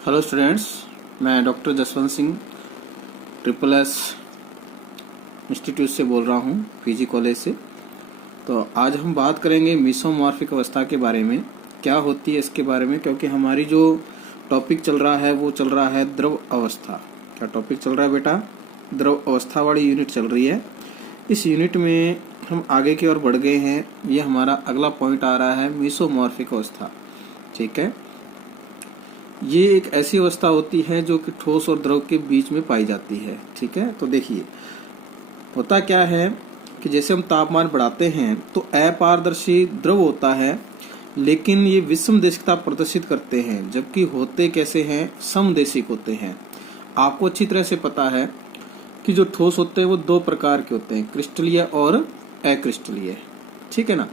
Hello students, मैं doctor Jaswant Singh triple S institute से बोल रहा हूँ, पीजी कॉलेज से। तो आज हम बात करेंगे मीसोमॉर्फिक अवस्था के बारे में, क्या होती है इसके बारे में, क्योंकि हमारी जो टॉपिक चल रहा है वो चल रहा है द्रव अवस्था। क्या टॉपिक चल रहा है बेटा? द्रव अवस्था वाली यूनिट चल रही है। इस यूनिट में हम आगे की ओर बढ़ गए हैं। ये हमारा अगला पॉइंट आ रहा है मीसोमॉर्फिक अवस्था। ठीक है, ये एक ऐसी अवस्था होती है जो कि ठोस और द्रव के बीच में पाई जाती है। ठीक है, तो देखिए होता क्या है कि जैसे हम तापमान बढ़ाते हैं तो अपारदर्शी द्रव होता है, लेकिन ये विषमदेशिकता प्रदर्शित करते हैं, जबकि होते कैसे हैं? समदेशिक होते हैं। आपको अच्छी तरह से पता है कि जो ठोस होते हैं वो दो प्रकार के होते हैं, क्रिस्टलीय और अक्रिस्टलीय। ठीक है ना?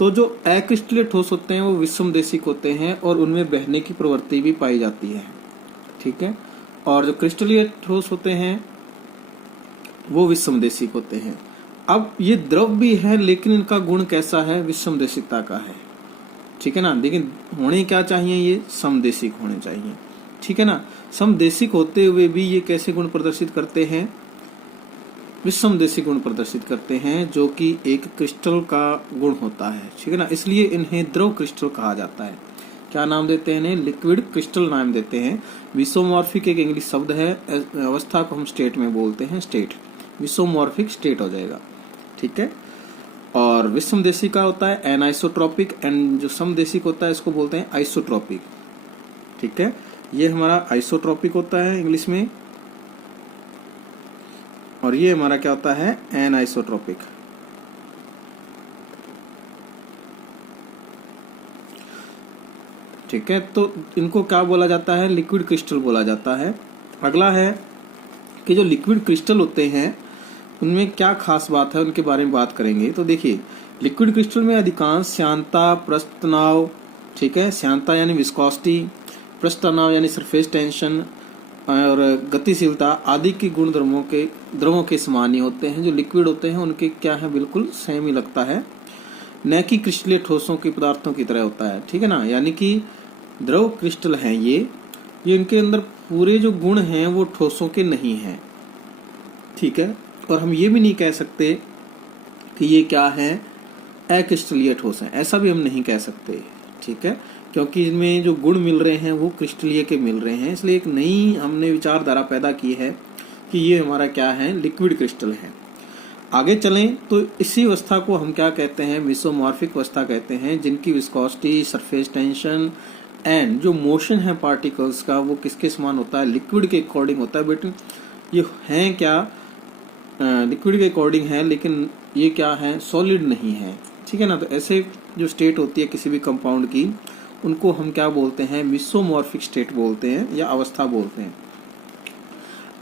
तो जो अक्रिस्टलीय ठोस होते हैं वो विषमदेशिक होते हैं और उनमें बहने की प्रवृत्ति भी पाई जाती है। ठीक है, और जो क्रिस्टलीय ठोस होते हैं वो विषमदेशिक होते हैं। अब ये द्रव भी है, लेकिन इनका गुण कैसा है? विषमदेशिकता का है। ठीक है ना? लेकिन होने क्या चाहिए? ये समदेशिक होने चाहिए। ठीक है ना? समदेशिक होते हुए भी ये कैसे गुण प्रदर्शित करते हैं? विषमदेशिक गुण प्रदर्शित करते हैं, जो कि एक क्रिस्टल का गुण होता है। ठीक है ना? इसलिए इन्हें द्रव क्रिस्टल कहा जाता है। क्या नाम देते हैं इन्हें? लिक्विड क्रिस्टल नाम देते हैं। विसोमॉर्फिक एक इंग्लिश शब्द है, अवस्था को हम स्टेट में बोलते हैं, स्टेट। विसोमॉर्फिक स्टेट हो जाएगा। ठीक है, और विषमदेशिक का होता है एनाइसोट्रॉपिक, एंड जो समदेशिक होता है इसको बोलते हैं आइसोट्रॉपिक। ठीक है, ये हमारा आइसोट्रॉपिक होता है इंग्लिश में, और ये हमारा क्या होता है? एनाइसोट्रॉपिक। ठीक है, तो इनको क्या बोला जाता है? लिक्विड क्रिस्टल बोला जाता है। अगला है कि जो लिक्विड क्रिस्टल होते हैं उनमें क्या खास बात है, उनके बारे में बात करेंगे। तो देखिए, लिक्विड क्रिस्टल में अधिकांश श्यानता, पृष्ठ तनाव, ठीक है, श्यानता यानी विस्कोसिटी, पृष्ठ तनाव यानी सरफेस टेंशन और गतिशीलता आदि के गुण द्रवों के समान ही होते हैं। जो लिक्विड होते हैं उनके क्या है? बिल्कुल सेम ही लगता है, न कि क्रिस्टलीय ठोसों की पदार्थों की तरह होता है। ठीक है ना? यानी कि द्रव क्रिस्टल हैं ये इनके अंदर पूरे जो गुण हैं वो ठोसों के नहीं हैं। ठीक है, और हम ये भी नहीं कह सकते कि ये क्या है? अक्रिस्टलीय ठोस हैं, ऐसा भी हम नहीं कह सकते। ठीक है, क्योंकि इनमें जो गुण मिल रहे हैं वो क्रिस्टलीय के मिल रहे हैं। इसलिए एक नई हमने विचारधारा पैदा की है कि ये हमारा क्या है? लिक्विड क्रिस्टल है। आगे चलें तो इसी अवस्था को हम क्या कहते हैं? मीसोमॉर्फिक अवस्था कहते हैं, जिनकी विस्कोसिटी, सरफेस टेंशन एंड जो मोशन है पार्टिकल्स का वो किसके समान होता है? लिक्विड के अकॉर्डिंग होता है। बेटे ये हैं क्या? लिक्विड के अकॉर्डिंग है, लेकिन ये क्या है? सॉलिड नहीं है। ठीक है ना? तो ऐसे जो स्टेट होती है किसी भी कंपाउंड की, उनको हम क्या बोलते हैं? मीसोमॉर्फिक स्टेट बोलते हैं या अवस्था बोलते हैं।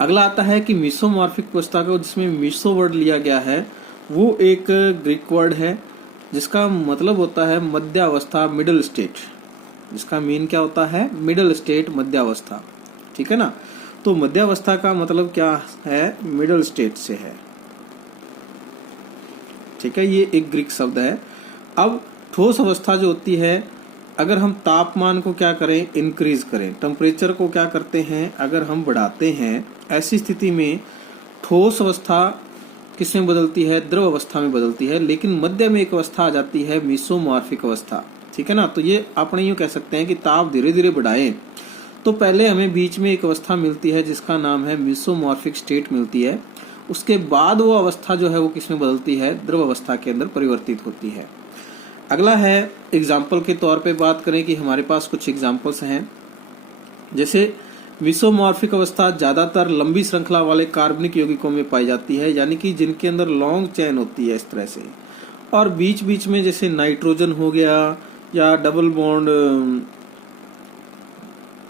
अगला आता है कि मीसोमॉर्फिक अवस्था को, जिसमें मीसो वर्ड लिया गया है, वो एक ग्रीक वर्ड है जिसका मतलब होता है मध्यावस्था, मिडल स्टेट। जिसका मीन क्या होता है? मिडल स्टेट, मध्यावस्था। ठीक है ना? तो मध्यावस्था का मतलब क्या है? मिडल स्टेट से है। ठीक है, ये एक ग्रीक शब्द है। अब ठोस अवस्था जो होती है, अगर हम तापमान को क्या करें? इंक्रीज करें, टेम्परेचर को क्या करते हैं? अगर हम बढ़ाते हैं, ऐसी स्थिति में ठोस अवस्था किसमें बदलती है? द्रव अवस्था में बदलती है। लेकिन मध्य में एक अवस्था आ जाती है, मीसोमॉर्फिक अवस्था। ठीक है ना? तो ये अपने यूं कह सकते हैं कि ताप धीरे धीरे बढ़ाएं तो पहले हमें बीच में एक अवस्था मिलती है जिसका नाम है मीसोमॉर्फिक स्टेट मिलती है। उसके बाद वो अवस्था जो है वो किसमें बदलती है? द्रव अवस्था के अंदर परिवर्तित होती है। अगला है, एग्जाम्पल के तौर पे बात करें कि हमारे पास कुछ एग्जाम्पल्स हैं। जैसे मीसोमॉर्फिक अवस्था ज्यादातर लंबी श्रृंखला वाले कार्बनिक यौगिकों में पाई जाती है, यानी कि जिनके अंदर लॉन्ग चेन होती है इस तरह से, और बीच बीच में जैसे नाइट्रोजन हो गया या डबल बॉन्ड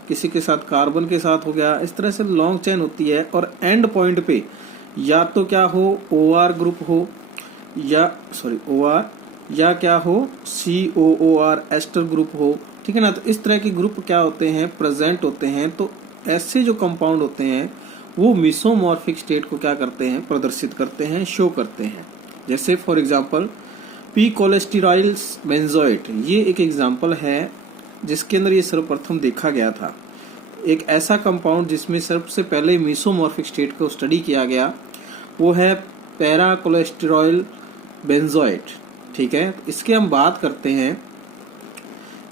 किसी के साथ कार्बन के साथ हो गया, इस तरह से लॉन्ग चेन होती है। और एंड पॉइंट पे या तो क्या हो? OR ग्रुप हो, या OR, या क्या हो? COOR एस्टर ग्रुप हो। ठीक है ना? तो इस तरह के ग्रुप क्या होते हैं? प्रेजेंट होते हैं। तो ऐसे जो कंपाउंड होते हैं वो मीसोमॉर्फिक स्टेट को क्या करते हैं? प्रदर्शित करते हैं, शो करते हैं। जैसे for example P cholesterol benzoate, ये एक एग्जांपल है जिसके अंदर ये सर्वप्रथम देखा गया था। एक ऐसा कंपाउंड जिसमें सबसे पहले मीसोमॉर्फिक स्टेट को स्टडी किया गया वो है पैरा कोलेस्टेरॉल बेंजोएट। ठीक है, इसके हम बात करते हैं।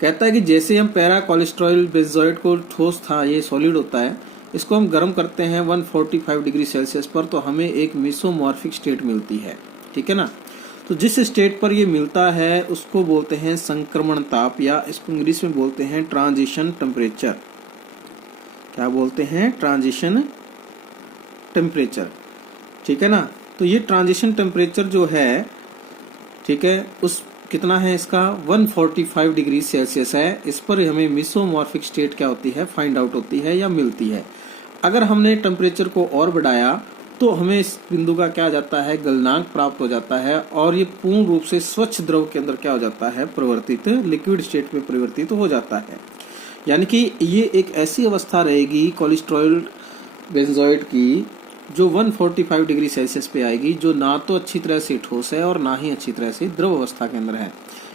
कहता है कि जैसे हम पैरा कोलेस्टेरॉल बेंजोएट को ठोस था, ये सॉलिड होता है, इसको हम गर्म करते हैं 145 डिग्री सेल्सियस पर, तो हमें एक मीसोमॉर्फिक स्टेट मिलती है। ठीक है ना। तो जिस स्टेट पर ये मिलता है उसको बोलते हैं संक्रमण ताप, या इसको इंग्लिश में बोलते हैं ट्रांजिशन टेम्परेचर। क्या बोलते हैं? Transition temperature. ठीक है ना। तो ये ट्रांजिशन टेम्परेचर जो है, ठीक है, उस कितना है इसका 145 डिग्री सेल्सियस है। इस पर हमें मीसोमॉर्फिक स्टेट क्या होती है फाइंड आउट होती है या मिलती है। अगर हमने टेम्परेचर को और बढ़ाया तो हमें इस बिंदु का क्या आ जाता है, गलनांक प्राप्त हो जाता है, और ये पूर्ण रूप से स्वच्छ द्रव के अंदर क्या हो जाता है, परिवर्तित, लिक्विड स्टेट में परिवर्तित हो जाता है। यानी कि ये एक ऐसी अवस्था रहेगी कोलेस्टेरॉल बेंजोएट की जो 145 डिग्री सेल्सियस पे आएगी, जो ना तो अच्छी तरह से ठोस है और ना ही अच्छी तरह से द्रव अवस्था के अंदर है।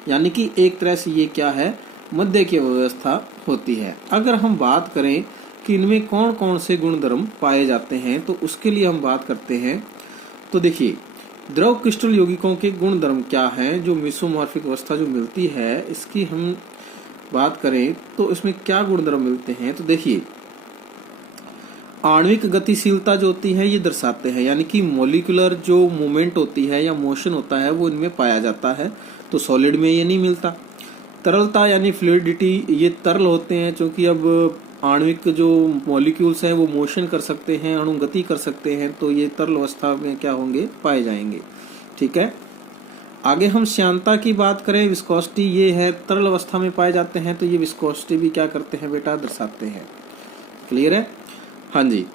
यानी कि एक तरह से ये क्या है, मध्य की अवस्था होती है। अगर हम बात करें कि इनमें कौन कौन से गुण धर्म पाए जाते हैं, तो उसके लिए हम बात करते हैं। तो देखिए, द्रव क्रिस्टल यौगिकों के गुण धर्म क्या है, जो मीसोमॉर्फिक अवस्था जो मिलती है इसकी हम बात करें तो इसमें क्या गुण धर्म मिलते हैं। तो देखिए, आणविक गतिशीलता जो होती है ये दर्शाते हैं, यानी कि मॉलिक्यूलर जो मूवमेंट होती है या मोशन होता है वो इनमें पाया जाता है, तो सॉलिड में ये नहीं मिलता। तरलता यानी फ्लूइडिटी, ये तरल होते हैं क्योंकि अब आणविक जो मॉलिक्यूल्स हैं वो मोशन कर सकते हैं, अणुगति कर सकते हैं, तो ये तरल अवस्था में क्या होंगे, पाए जाएंगे। ठीक है। आगे हम श्यानता की बात करें, विस्कोसिटी, ये है तरल अवस्था में पाए जाते हैं, तो ये विस्कोसिटी भी क्या करते हैं बेटा, दर्शाते हैं। क्लियर है? हाँ जी।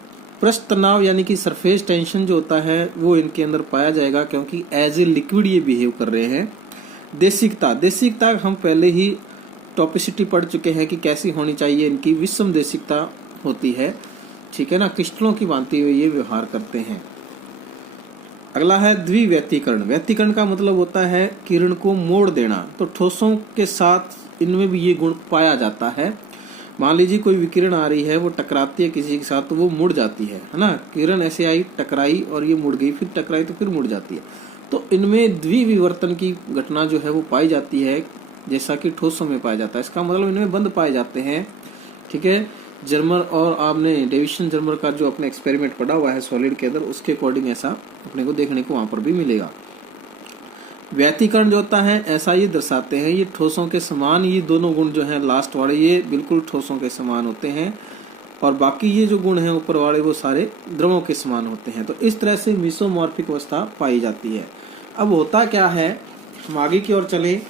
पृष्ठ तनाव यानी कि सरफेस टेंशन जो होता है वो इनके अंदर पाया जाएगा, क्योंकि एज ए लिक्विड ये बिहेव कर रहे हैं। देशिकता, देशिकता हम पहले ही टॉपिसिटी पढ़ चुके हैं कि कैसी होनी चाहिए, इनकी विषम देशिकता होती है। ठीक है ना, क्रिस्टलों की भांति हुए ये व्यवहार करते हैं। अगला है द्विव्यतिकरण। व्यतिकरण का मतलब होता है किरण को मोड़ देना, तो ठोसों के साथ इनमें भी ये गुण पाया जाता है। मान लीजिए कोई विकिरण आ रही है, वो टकराती है किसी के साथ, तो वो मुड़ जाती है ना। किरण ऐसे आई, टकराई और ये मुड़ गई, फिर टकराई तो फिर मुड़ जाती है। तो इनमें द्विविवर्तन की घटना जो है वो पाई जाती है, जैसा कि ठोसों में पाया जाता है। इसका मतलब इनमें बंद पाए जाते हैं। ठीक है। जर्मर और आपने डेविसन जर्मर का जो अपने एक्सपेरिमेंट पढ़ा हुआ है सॉलिड के अंदर, उसके अकॉर्डिंग ऐसा अपने को देखने को वहां पर भी मिलेगा। व्यतिकरण जो होता है ऐसा ये दर्शाते हैं, ये ठोसों के समान, ये दोनों गुण जो हैं लास्ट वाले ये बिल्कुल ठोसों के समान होते हैं, और बाकी ये जो गुण हैं ऊपर वाले वो सारे द्रवों के समान होते हैं। तो इस तरह से मीसोमॉर्फिक अवस्था पाई जाती है। अब होता क्या है, हम आगे की ओर चले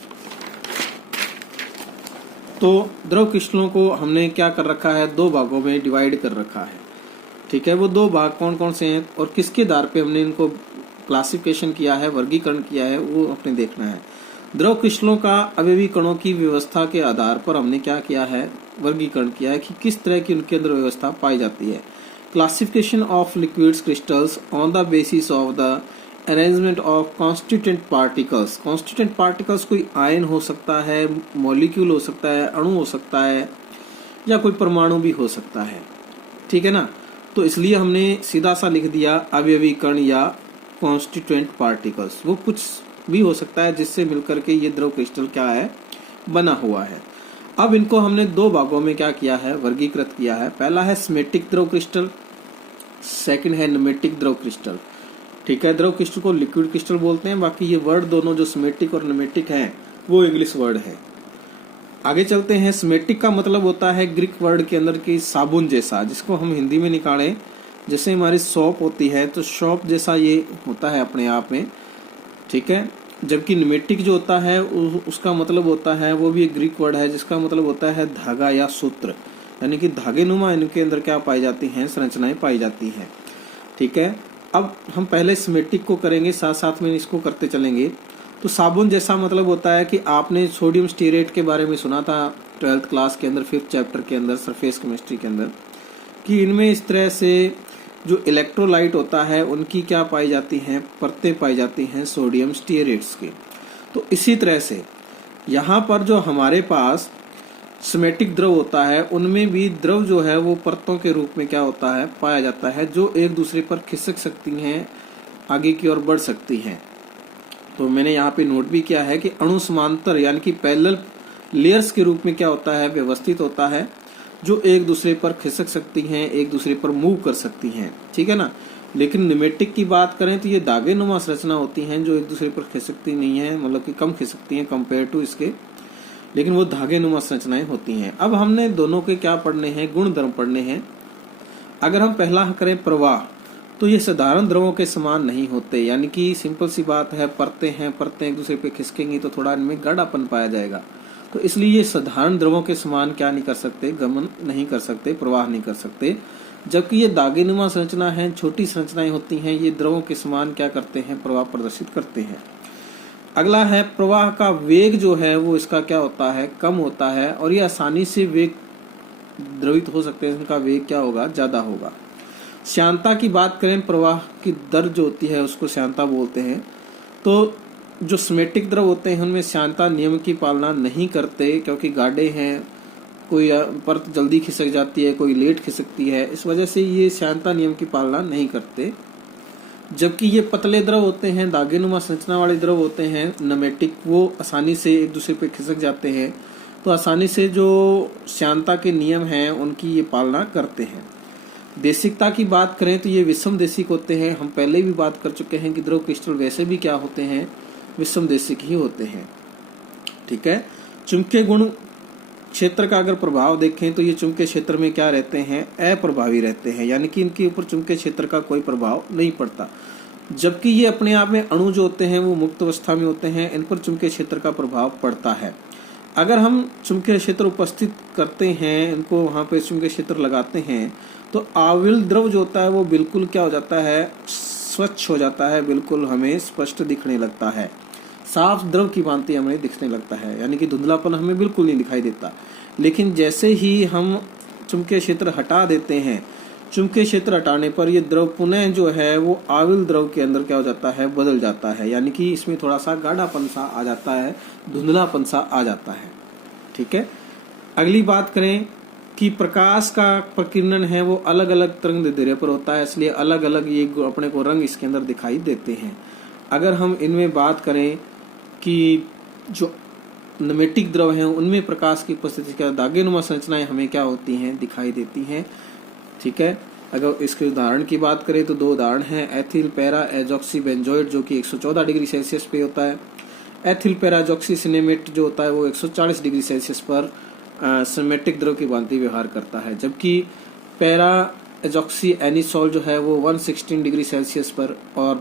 तो द्रव क्रिस्टलों को हमने क्या कर रखा है, दो भागों में डिवाइड कर रखा है। ठीक है। वो दो भाग कौन कौन से हैं और किसके आधार पे हमने इनको क्लासिफिकेशन किया है, वर्गीकरण किया है, वो अपने देखना है। द्रव क्रिस्टलों का अवयवी कणों की व्यवस्था के आधार पर हमने क्या किया है, वर्गीकरण किया है कि किस तरह की उनके अंदर व्यवस्था पाई जाती है। Classification of liquids crystals on the basis of the arrangement of constituent particles. Constituent particles कोई आयन हो सकता है, मॉलिक्यूल हो सकता है, अणु हो सकता है, या कोई परमाणु भी हो सकता है। ठीक है ना। तो इसलिए हमने सीधा सा लिख दिया अवयवी कण या कॉन्स्टिट्यूएंट पार्टिकल्स। वो कुछ भी हो सकता है जिससे मिलकर के ये द्रव क्रिस्टल क्या है, बना हुआ है। अब इनको हमने दो भागों में क्या किया है, वर्गीकृत किया है। पहला है स्मेटिक द्रव क्रिस्टल, सेकंड है नमेटिक द्रव क्रिस्टल। ठीक है। द्रव क्रिस्टल को लिक्विड क्रिस्टल बोलते हैं, बाकी ये वर्ड दोनों जो स्मेटिक और नमेटिक हैं वो इंग्लिश वर्ड है। आगे चलते हैं। स्मेटिक का मतलब होता है ग्रीक वर्ड के अंदर की साबुन जैसा, जिसको हम हिंदी में निकालें जैसे हमारी सॉप होती है, तो सॉप जैसा ये होता है अपने आप में। ठीक है। जबकि नमेटिक जो होता है उसका मतलब होता है, वो भी एक ग्रीक वर्ड है जिसका मतलब होता है धागा या सूत्र, यानी कि धागे नुमा इनके अंदर क्या पाई जाती हैं, संरचनाएं पाई जाती हैं। ठीक है। अब हम पहले स्मेटिक को करेंगे, साथ साथ में इसको करते चलेंगे। तो साबुन जैसा मतलब होता है कि आपने सोडियम स्टीरेट के बारे में सुना था 12th क्लास के अंदर 5th चैप्टर के अंदर सरफेस केमिस्ट्री के अंदर, कि इनमें इस तरह से जो इलेक्ट्रोलाइट होता है उनकी क्या पाई जाती हैं, परतें पाई जाती हैं सोडियम स्टीरेट्स की। तो इसी तरह से यहाँ पर जो हमारे पास सिमेटिक द्रव होता है उनमें भी द्रव जो है वो परतों के रूप में क्या होता है पाया जाता है, जो एक दूसरे पर खिसक सकती हैं, आगे की ओर बढ़ सकती हैं। तो मैंने यहाँ पे नोट भी किया है कि अणु समांतर यानी कि पैरेलल लेयर्स के रूप में क्या होता है व्यवस्थित होता है, जो एक दूसरे पर खिसक सकती हैं, एक दूसरे पर मूव कर सकती हैं, ठीक है ना। लेकिन निमेटिक की बात करें तो ये दागे नुमा संरचना होती हैं जो एक दूसरे पर खिसकती नहीं है, मतलब कि कम खिसकती हैं कंपेयर टू इसके, लेकिन वो धागे नुमा संरचनाएं होती हैं। अब हमने दोनों के क्या पढ़ने हैं, गुण धर्म पढ़ने हैं। अगर हम पहला करें प्रवाह, तो ये साधारण द्रवों के समान नहीं होते, यानी कि सिंपल सी बात है, परतें हैं, परतें एक दूसरे पे खिसकेंगी तो थोड़ा इनमें गाढ़ापन पाया जाएगा। तो इसलिए ये साधारण द्रवों के समान क्या नहीं कर सकते, गमन नहीं कर सकते, प्रवाह नहीं कर सकते। जबकि ये दागेनुमा संरचना है, छोटी संरचनाएं होती हैं, ये द्रवों के समान क्या करते हैं, प्रवाह प्रदर्शित करते हैं। अगला है प्रवाह का वेग जो है वो इसका क्या होता है, कम होता है, और ये आसानी से वेग द्रवित हो सकते हैं, इनका वेग क्या होगा, ज्यादा होगा। श्यानता की बात करें, प्रवाह की दर जो होती है उसको श्यानता बोलते हैं। तो जो सिमेटिक द्रव होते हैं उनमें श्यानता नियम की पालना नहीं करते, क्योंकि गाढ़े हैं, कोई परत जल्दी खिसक जाती है, कोई लेट खिसकती है, इस वजह से ये श्यानता नियम की पालना नहीं करते। जबकि ये पतले द्रव होते हैं, दागेनुमा संरचना वाले द्रव होते हैं नमेटिक, वो आसानी से एक दूसरे पे खिसक जाते हैं, तो आसानी से जो श्यानता के नियम हैं उनकी ये पालना करते हैं। देशिकता की बात करें तो ये विषम देशिक होते हैं। हम पहले भी बात कर चुके हैं कि द्रव क्रिस्टल वैसे भी क्या होते हैं, विषम देशिक ही होते हैं, ठीक है। चुंबकीय गुण क्षेत्र का अगर प्रभाव देखें तो ये चुंबकीय क्षेत्र में क्या रहते हैं, अप्रभावी रहते हैं, यानी कि इनके ऊपर चुंबकीय क्षेत्र का कोई प्रभाव नहीं पड़ता। जबकि ये अपने आप में अणु जो होते हैं वो मुक्त अवस्था में होते हैं, इन पर चुंबकीय क्षेत्र का प्रभाव पड़ता है। अगर हम चुंबकीय क्षेत्र उपस्थित करते हैं, इनको वहां पे चुंबकीय क्षेत्र लगाते हैं, तो आविल द्रव जो होता है वो बिल्कुल क्या हो जाता है, स्वच्छ हो जाता है, बिल्कुल हमें स्पष्ट दिखने लगता है, साफ द्रव की भांति हमें दिखने लगता है, यानी कि धुंधलापन हमें बिल्कुल नहीं दिखाई देता। लेकिन जैसे ही हम चुंबकीय क्षेत्र हटा देते हैं, चुंबकीय क्षेत्र हटाने पर ये द्रव पुनः जो है वो आविल द्रव के अंदर क्या हो जाता है, बदल जाता है, यानी कि इसमें थोड़ा सा गाढ़ापन सा आ जाता है, धुंधलापन सा आ जाता है, ठीक है। अगली बात करें कि प्रकाश का प्रकीर्णन है वो अलग अलग तरंग दैर्ध्य पर होता है, इसलिए अलग अलग ये अपने को रंग इसके अंदर दिखाई देते हैं। अगर हम इनमें बात करें कि जो नमेटिक द्रव हैं उनमें प्रकाश की उपस्थिति का दागेनुमा संरचनाएं हमें क्या होती हैं, दिखाई देती हैं, ठीक है। अगर इसके उदाहरण की बात करें तो दो उदाहरण हैं, एथिल पैरा एजॉक्सी बेंजोइड जो कि 114 डिग्री सेल्सियस पे होता है, एथिल पैरा एजॉक्सी सिनेमेट जो होता है वो 140 डिग्री सेल्सियस पर सिमेटिक द्रव की भांति व्यवहार करता है। जबकि पैरा एजॉक्सी एनिसोल जो है वो 116 डिग्री सेल्सियस पर, और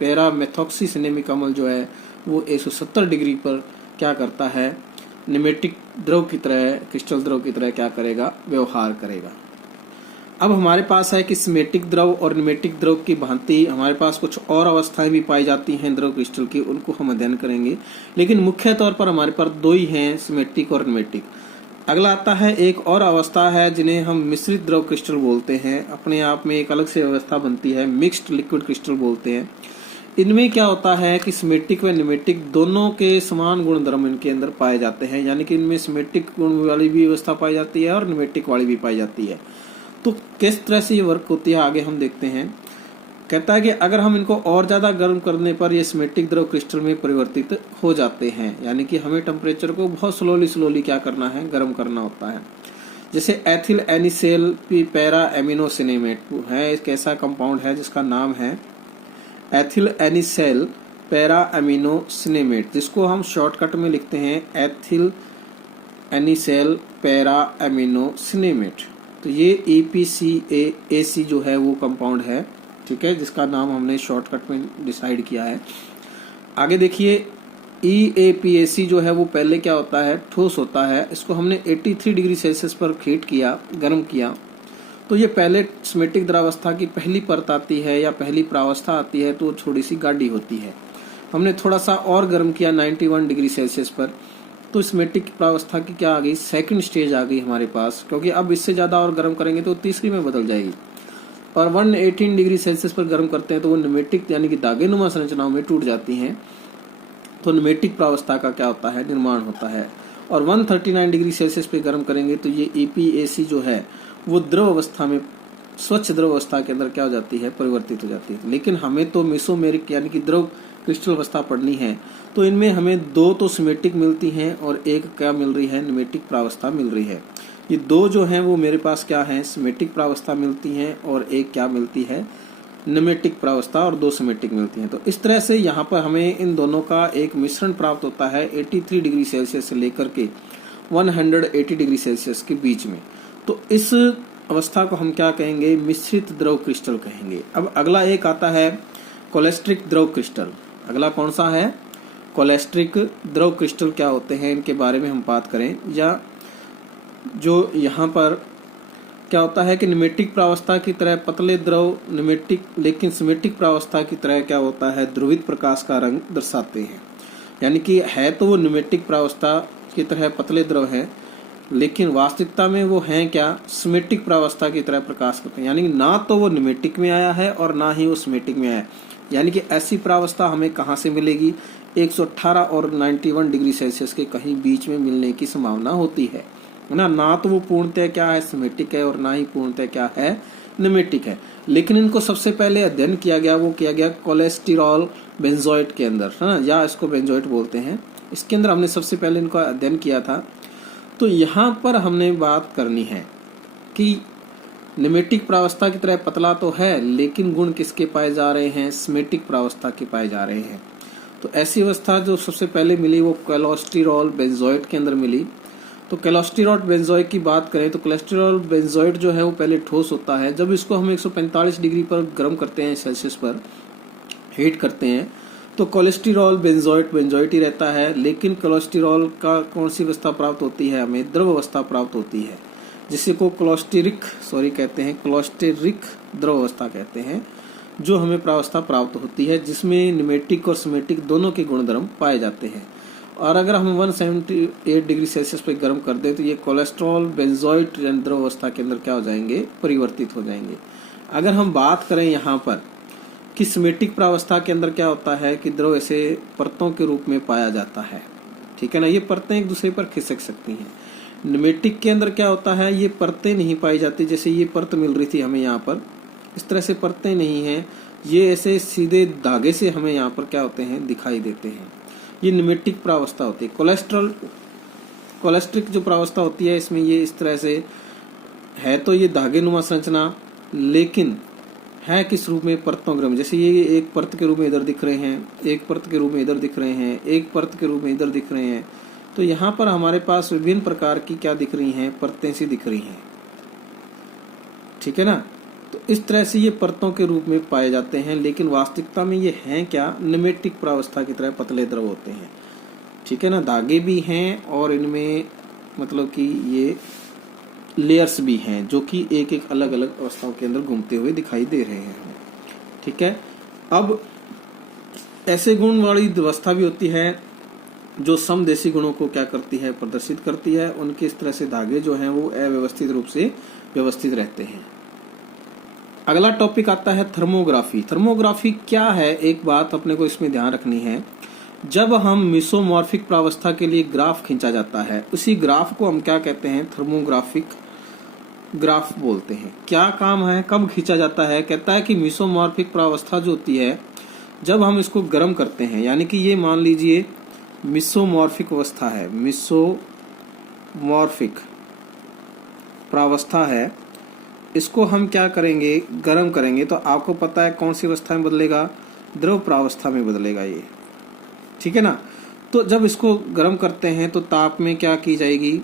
पैरा मेथॉक्सी सिनेमिक अम्ल जो है वो 170 डिग्री पर क्या करता है, निमेटिक द्रव की तरह, क्रिस्टल द्रव की तरह क्या करेगा, व्यवहार करेगा। अब हमारे पास है कि सिमेटिक द्रव और निमेटिक द्रव की भांति हमारे पास कुछ और अवस्थाएं भी पाई जाती हैं द्रव क्रिस्टल की, उनको हम अध्ययन करेंगे, लेकिन मुख्य तौर पर हमारे पास दो ही हैं, सिमेटिक और निमेटिक। अगला आता है एक और अवस्था है जिन्हें हम मिश्रित द्रव क्रिस्टल बोलते हैं, अपने आप में एक अलग से अवस्था बनती है, मिक्स्ड लिक्विड क्रिस्टल बोलते हैं। इनमें क्या होता है कि सिमेटिक व निमेटिक दोनों के समान गुण धर्म इनके अंदर पाए जाते हैं, यानी कि इनमें सिमेटिक गुण वाली भी अवस्था पाई जाती है और निमेटिक वाली भी पाई जाती है। तो किस तरह से ये वर्क होती है आगे हम देखते हैं। कहता है कि अगर हम इनको और ज्यादा गर्म करने पर ये सिमेटिक द्रव क्रिस्टल में परिवर्तित हो जाते हैं, यानी कि हमें टेम्परेचर को बहुत स्लोली क्या करना है, गर्म करना होता है। जैसे एथिल एनिसेल पैरा एमिनो सिनेमेट है, एक ऐसा कंपाउंड है जिसका नाम है एथिल एनिसेल पैरा एमिनो सिनेमेट, जिसको हम शॉर्टकट में लिखते हैं एथिल एनिसेल पैरा एमिनो सिनेमेट। तो ये EPCAC जो है वो कंपाउंड है, ठीक है, जिसका नाम हमने शॉर्टकट में डिसाइड किया है। आगे देखिए EAPAC जो है वो पहले क्या होता है, ठोस होता है, इसको हमने 83 डिग्री सेल्सियस पर हीट किया, गर्म किया, तो ये पहले सिमेटिक द्रवावस्था की पहली परत आती है या पहली प्रावस्था आती है, तो थोड़ी सी गाढ़ी होती है। हमने थोड़ा सा और गर्म किया 91 डिग्री सेल्सियस पर, तो सिमेटिक प्रावस्था की क्या आ गई, सेकंड स्टेज आ गई हमारे पास, क्योंकि अब इससे ज्यादा और गर्म करेंगे तो तीसरी में बदल जाएगी। और 118 डिग्री सेल्सियस पर गर्म करते हैं तो वो निमेटिक यानी कि दागेनुमा संरचनाओं में टूट जाती हैं, तो निमेटिक प्रावस्था का क्या होता है, निर्माण होता है। और 139 डिग्री सेल्सियस पे गर्म करेंगे तो ये EPAC जो है वो द्रव अवस्था में, स्वच्छ द्रव अवस्था के अंदर क्या हो जाती है, परिवर्तित हो जाती है। लेकिन हमें तो मेसोमेरिक यानी कि द्रव क्रिस्टल अवस्था पढ़नी है, तो इनमें हमें दो तो सिमेटिक मिलती हैं और एक क्या मिल रही है, निमेटिक प्रावस्था मिल रही है। ये दो जो हैं वो मेरे पास क्या है, सिमेटिक प्रावस्था मिलती हैं और एक क्या मिलती है, निमेटिक प्रावस्था, और दो सिमेटिक मिलती हैं। तो इस तरह से यहाँ पर हमें इन दोनों का एक मिश्रण प्राप्त होता है 83 डिग्री सेल्सियस से लेकर के 180 डिग्री सेल्सियस के बीच में। तो इस अवस्था को हम क्या कहेंगे, मिश्रित द्रव क्रिस्टल कहेंगे। अब अगला एक आता है कोलेस्ट्रिक द्रव क्रिस्टल। अगला कौन सा है, कोलेस्ट्रिक द्रव क्रिस्टल क्या होते हैं, इनके बारे में हम बात करें। या जो यहाँ पर क्या होता है कि निमेटिक प्रावस्था की तरह पतले द्रव निमेटिक, लेकिन सिमेटिक प्रावस्था की तरह क्या होता है, ध्रुवित प्रकाश का रंग दर्शाते हैं। यानी कि है तो वो निमेटिक प्रावस्था की तरह पतले द्रव है, लेकिन वास्तविकता में वो हैं क्या, सिमेटिक प्रावस्था की तरह प्रकाश करते हैं। यानी ना तो वो निमेटिक में आया है और ना ही वो सिमेटिक में आया है। यानी कि ऐसी प्रावस्था हमें कहाँ से मिलेगी, 118 और 91 डिग्री सेल्सियस के कहीं बीच में मिलने की संभावना होती है ना तो वो पूर्णतः क्या है, सिमेटिक है, और ना ही पूर्णतः क्या है, निमेटिक है। लेकिन इनको सबसे पहले अध्ययन किया गया, वो किया गया कोलेस्टेरॉल बेंजोइट के अंदर, है ना, या इसको बेंजोइट बोलते हैं। इसके अंदर हमने सबसे पहले इनका अध्ययन किया था। तो यहाँ पर हमने बात करनी है कि निमेटिक प्रावस्था की तरह पतला तो है, लेकिन गुण किसके पाए जा रहे हैं, सिमेटिक प्रावस्था के पाए जा रहे हैं। तो ऐसी अवस्था जो सबसे पहले मिली वो कोलेस्टेरॉल बेंजोइट के अंदर मिली। तो कोलेस्टेरॉल बेंजोइट की बात करें तो कोलेस्टेरॉल बेंजोइट जो है वो पहले ठोस होता है। जब इसको हम 145 डिग्री पर गर्म करते हैं, सेल्सियस पर हीट करते हैं, तो कोलेस्टेरॉल बेंजोइट ही रहता है। लेकिन कोलेस्टेरॉल का कौन सी अवस्था प्राप्त होती है, हमें द्रव अवस्था प्राप्त होती है, जिसे को कोलेस्टेरिक द्रव अवस्था कहते हैं, जो हमें प्रावस्था प्राप्त होती है, जिसमें निमेटिक और सिमेटिक दोनों के गुणधर्म पाए जाते हैं। और अगर हम 178 डिग्री सेल्सियस पे गर्म कर दें तो ये कोलेस्ट्रॉल बेंजोइट द्रव अवस्था के अंदर क्या हो जाएंगे, परिवर्तित हो जाएंगे। अगर हम बात करें यहाँ पर कि सिमेटिक प्रावस्था के अंदर क्या होता है कि द्रव ऐसे परतों के रूप में पाया जाता है, ठीक है ना, ये परतें एक दूसरे पर खिसक सकती हैं। निमेटिक के अंदर क्या होता है, ये परतें नहीं पाई जाती। जैसे ये परत मिल रही थी हमें यहाँ पर, इस तरह से परतें नहीं हैं, ये ऐसे सीधे धागे से हमें यहाँ पर क्या होते हैं, दिखाई देते हैं। ये निमेटिक प्रावस्था होती है। कोलेस्ट्रिक जो प्रावस्था होती है, इसमें ये इस तरह से है, तो ये धागे नुमा संरचना, लेकिन है किस रूप में, परतों के रूप में। जैसे ये एक परत के रूप में इधर दिख रहे हैं, एक परत के रूप में इधर दिख रहे हैं, एक परत के रूप में इधर दिख रहे हैं। तो यहाँ पर हमारे पास विभिन्न प्रकार की क्या दिख रही हैं, परतें सी दिख रही हैं, ठीक है ना। तो इस तरह से ये परतों के रूप में पाए जाते हैं, लेकिन वास्तविकता में ये हैं क्या, निमेटिक प्रावस्था की तरह पतले द्रव होते हैं, ठीक है ना। धागे भी हैं और इनमें मतलब कि ये लेयर्स भी हैं, जो कि एक एक अलग अलग अवस्थाओं के अंदर घूमते हुए दिखाई दे रहे हैं, ठीक है। अब ऐसे गुण वाली अवस्था भी होती है जो समदेशी गुणों को क्या करती है, प्रदर्शित करती है। उनके इस तरह से धागे जो हैं वो अव्यवस्थित रूप से व्यवस्थित रहते हैं। अगला टॉपिक आता है थर्मोग्राफी। थर्मोग्राफी क्या है, एक बात अपने को इसमें ध्यान रखनी है। जब हम मेसोमॉर्फिक प्रावस्था के लिए ग्राफ खींचा जाता है, उसी ग्राफ को हम क्या कहते हैं, थर्मोग्राफिक ग्राफ बोलते हैं। क्या काम है, कब खींचा जाता है, कहता है कि मेसोमॉर्फिक प्रावस्था जो होती है, जब हम इसको गर्म करते हैं, यानी कि ये मान लीजिए मेसोमॉर्फिक अवस्था है, मेसोमॉर्फिक प्रावस्था है, इसको हम क्या करेंगे, गर्म करेंगे, तो आपको पता है कौन सी अवस्था में बदलेगा, द्रव प्रावस्था में बदलेगा ये, ठीक है ना। तो जब इसको गर्म करते हैं तो ताप में क्या की जाएगी,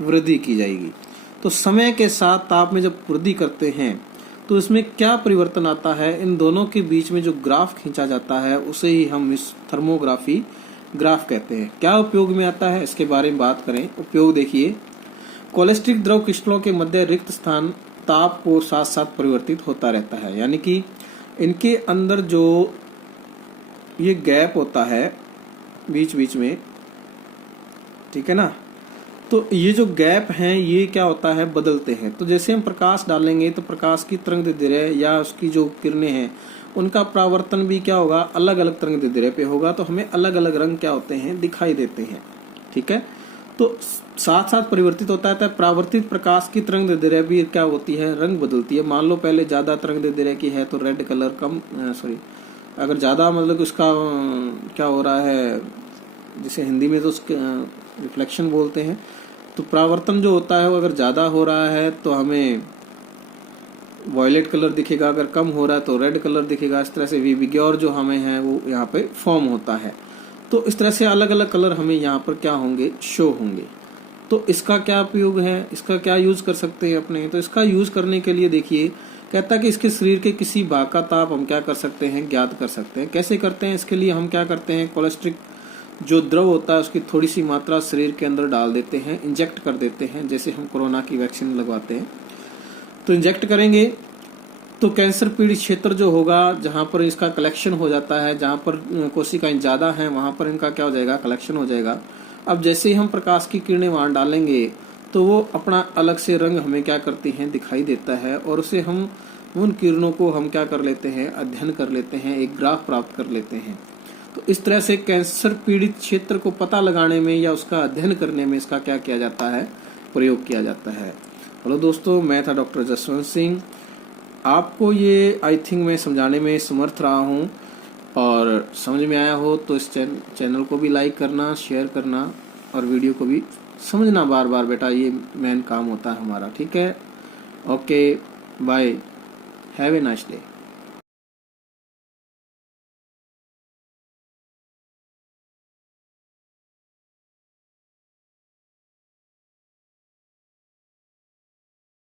वृद्धि की जाएगी। तो समय के साथ ताप में जब वृद्धि करते हैं तो इसमें क्या परिवर्तन आता है, इन दोनों के बीच में जो ग्राफ खींचा जाता है उसे ही हम इस थर्मोग्राफी ग्राफ कहते हैं। क्या उपयोग में आता है, इसके बारे में बात करें। उपयोग देखिए, कोलेस्ट्रिक द्रव क्रिस्टलों के मध्य रिक्त स्थान ताप को साथ साथ परिवर्तित होता रहता है, यानी कि इनके अंदर जो ये गैप होता है बीच बीच में, ठीक है ना, तो ये जो गैप हैं ये क्या होता है, बदलते हैं। तो जैसे हम प्रकाश डालेंगे तो प्रकाश की तरंगदैर्ध्य या उसकी जो किरणें हैं उनका परावर्तन भी क्या होगा, अलग अलग तरंगदैर्ध्य पे होगा, तो हमें अलग अलग रंग क्या होते हैं, दिखाई देते हैं, ठीक है। तो साथ साथ परिवर्तित होता है। परावर्तित प्रकाश की तरंग दैर्ध्य भी क्या होती है, रंग बदलती है। मान लो पहले ज्यादा तरंग दैर्ध्य की है तो रेड कलर कम, अगर ज्यादा मतलब उसका क्या हो रहा है, जिसे हिंदी में तो उसके रिफ्लेक्शन बोलते हैं। तो परावर्तन जो होता है वो अगर ज्यादा हो रहा है तो हमें वॉयलेट कलर दिखेगा, अगर कम हो रहा है तो रेड कलर दिखेगा। इस तरह से विबग्योर जो हमें है वो यहाँ पे फॉर्म होता है। तो इस तरह से अलग अलग कलर हमें यहाँ पर क्या होंगे, शो होंगे। तो इसका क्या उपयोग है, इसका क्या यूज कर सकते हैं अपने, तो इसका यूज करने के लिए देखिए कहता है कि इसके शरीर के किसी भाग का ताप हम क्या कर सकते हैं, ज्ञात कर सकते हैं। कैसे करते हैं, इसके लिए हम क्या करते हैं, कोलेस्ट्रिक जो द्रव होता है उसकी थोड़ी सी मात्रा शरीर के अंदर डाल देते हैं, इंजेक्ट कर देते हैं। जैसे हम कोरोना की वैक्सीन लगवाते हैं तो इंजेक्ट करेंगे तो कैंसर पीड़ित क्षेत्र जो होगा जहां पर इसका कलेक्शन हो जाता है, जहां पर कोशिकाएं ज्यादा हैं वहां पर इनका क्या हो जाएगा, कलेक्शन हो जाएगा। अब जैसे ही हम प्रकाश की किरणें वहां डालेंगे तो वो अपना अलग से रंग हमें क्या करती हैं, दिखाई देता है। और उसे हम उन किरणों को हम क्या कर लेते हैं, अध्ययन कर लेते हैं, एक ग्राफ प्राप्त कर लेते हैं। तो इस तरह से कैंसर पीड़ित क्षेत्र को पता लगाने में या उसका अध्ययन करने में इसका क्या किया जाता है, प्रयोग किया जाता है। हेलो दोस्तों, मैं था डॉक्टर जसवंत सिंह। आपको ये आई थिंक मैं समझाने में समर्थ रहा हूँ, और समझ में आया हो तो इस चैनल को भी लाइक करना, शेयर करना, और वीडियो को भी समझना बार बार बेटा, ये मेन काम होता है हमारा। ठीक है, okay, bye, have a nice day.